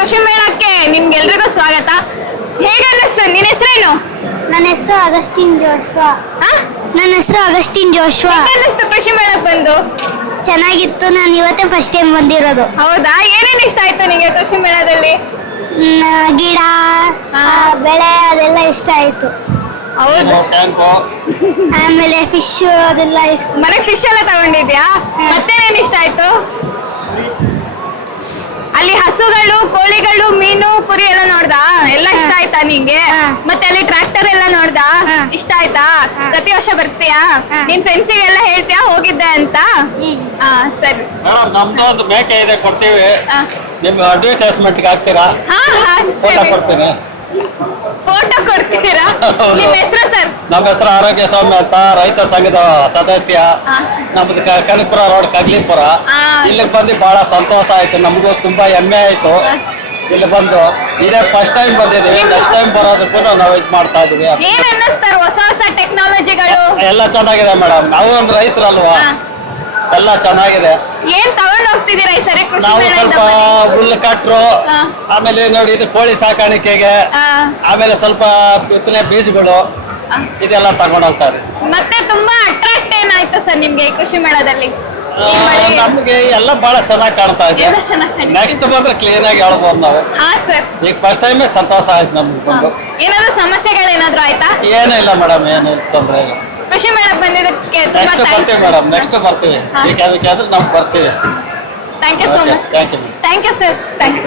ಕೃಷಿ ಮೇಳಕ್ಕೆ ನಿಮ್ಗೆಲ್ರಿಗೂ ಸ್ವಾಗತ. ಹೇಗೆ ಅನ್ನಿಸ್ತು? ನಿನ್ನ ಹೆಸರೇನು? ನನ್ನ ಹೆಸರು ಅಗಸ್ಟಿನ್ ಜೋಶ್ವಾ. ನನ್ನ ಹೆಸರು ಅಗಸ್ಟಿನ್ ಜೋಶ್ವಾ. ಹೇಗೆ ಅನ್ನಿಸ್ತು ಕೃಷಿ ಮೇಳಕ್ಕೆ ಬಂದು? ಚೆನ್ನಾಗಿತ್ತು. ನಾನು ಇವತ್ತೇ ಫಸ್ಟ್ ಟೈಮ್ ಬಂದಿರೋದು. ಹೌದಾ? ಏನೇನು ಇಷ್ಟ ಆಯ್ತು ನಿಮಗೆ ಕೃಷಿ ಮೇಳದಲ್ಲಿ? ಗಿಡ, ಬೆಳೆ ಅದೆಲ್ಲ ಇಷ್ಟ ಆಯ್ತು. ಹೌದು. ಆಮೇಲೆ ಫಿಶ್ ಅದೆಲ್ಲ ಇಷ್ಟ. ಮನೆ ಫಿಶ್ ಎಲ್ಲ ತಗೊಂಡಿದ್ಯಾ? ಮತ್ತೇನೇನು ಇಷ್ಟ ಆಯ್ತು? ಅಲ್ಲಿ ಹಸುಗಳು, ಕೋಳಿಗಳು, ಮೀನು, ಕುರಿ ಎಲ್ಲ ನೋಡ್ದಾ? ಎಲ್ಲ ಇಷ್ಟ ಆಯ್ತಾ ನಿಂಗೆ? ಮತ್ತೆ ಅಲ್ಲಿ ಟ್ರ್ಯಾಕ್ಟರ್ ಎಲ್ಲ ನೋಡ್ದಾ? ಇಷ್ಟ ಆಯ್ತಾ? ಪ್ರತಿ ವರ್ಷ ಬರ್ತೀಯಾ? ನಿನ್ ಫ್ರೆಂಡ್ಸಿಗೆಲ್ಲ ಹೇಳ್ತೀಯಾ ಹೋಗಿದ್ದೆ ಅಂತ? ಸರಿ ಮೇಡಮ್, ನಮ್ದು ಒಂದು ಮೇಕೆ ಇದೆ, ಕೊಡ್ತೀವಿ. ನಿಮ್ ಅಡ್ವರ್ಟೈಸ್ಮೆಂಟ್ ಹಾಕ್ತೀರಾ? ಫೋಟೋ ಕೊಡ್ತೀನಿ. ಫೋಟೋ ಕೊಡ್ತೀರಾ? ನಿಮ್ ಹೆಸರು ಸರ್? ನಮ್ಮ ಹೆಸರು ಆರೋಗ್ಯ ಸ್ವಾಮಿ ಅಂತ, ರೈತ ಸಂಘದ ಸದಸ್ಯ. ನಮ್ದು ಕನಕಪುರ ರೋಡ್, ಕಗ್ಲಿಪುರ. ಇಲ್ಲಿಗೆ ಬಂದು ಬಹಳ ಸಂತೋಷ ಆಯ್ತು. ನಮಗೂ ತುಂಬಾ ಹೆಮ್ಮೆ ಆಯ್ತು ಇಲ್ಲಿ ಬಂದು. ಇದೇ ಫಸ್ಟ್ ಟೈಮ್ ಬಂದಿದೀವಿ. ನೆಕ್ಸ್ಟ್ ಟೈಮ್ ಬರೋದಕ್ಕೂ ನಾವು ಇದು ಮಾಡ್ತಾ ಇದೀವಿ. ಏನ್ ಅನ್ನಿಸ್ತಾರೆ ಹೊಸ ಹೊಸ ಟೆಕ್ನಾಲಜಿಗಳು? ಎಲ್ಲ ಚೆನ್ನಾಗಿದೆ ಮೇಡಮ್. ನಾವು ಒಂದು ರೈತರಲ್ವಾ, ಎಲ್ಲ ಚೆನ್ನಾಗಿದೆ. ಏನ್ ತಗೊಂಡ್ ಹೋಗ್ತಿದ್ದೀರಾ ಈ ಸರಿ ಕೃಷಿ ನಾವು ಮೇಳದಿಂದ? ಸ್ವಲ್ಪ ಹುಲ್ಲು ಕಟ್ರು, ಆಮೇಲೆ ನೋಡಿ ಇದು ಕೋಳಿ ಸಾಕಾಣಿಕೆಗೆ, ಆಮೇಲೆ ಸ್ವಲ್ಪ ಬಿತ್ತನೆ ಬೀಜಗಳು, ಇದೆಲ್ಲ ತಗೊಂಡ್ ಹೋಗ್ತಾ ಇದೆ. ಮತ್ತೆ ತುಂಬಾ ಅಟ್ರಾಕ್ಟ್ ಏನಾಯ್ತು ಸರ್ ನಿಮ್ಗೆ ಈ ಕೃಷಿ ಮೇಳದಲ್ಲಿ? ನಮ್ಗೆ ಎಲ್ಲ ಬಹಳ ಚೆನ್ನಾಗಿ ಕಾಣ್ತಾ ಇದೆ. ಎಲ್ಲ ಚೆನ್ನಾಗಿ ಕಾಣ್ತಾ ಇದೆ. ನೆಕ್ಸ್ಟ್ ಬಂದ್ರೆ ಕ್ಲೀನ್ ಆಗಿ ಹೇಳ್ಬೋದು ನಾವು. ಹಾ ಸರ್. ಈಗ ಫಸ್ಟ್ ಟೈಮ್ ಸಂತೋಷ ಆಯ್ತು ನಮ್ಗೆ ಬಂದು. ಏನಾದ್ರು ಸಮಸ್ಯೆಗಳೇನಾದ್ರು ಆಯ್ತಾ? ಏನೂ ಇಲ್ಲ ಮೇಡಮ್, ಏನು ತೊಂದ್ರೆ ಇಲ್ಲ. ಕೃಷಿ ಮೇಳಕ್ಕೆ ಬಂದಿದ್ದಕ್ಕೆ ತುಂಬಾ ನೆಕ್ಸ್ಟ್ ಬರ್ತೀವಿ ಮೇಡಮ್, ನೆಕ್ಸ್ಟ್ ಬರ್ತೀವಿ. ಬೇಕಾದ್ರೆ ನಾವು ಬರ್ತೀವಿ. Thank you so much. Thank you. Thank you sir. Thank you.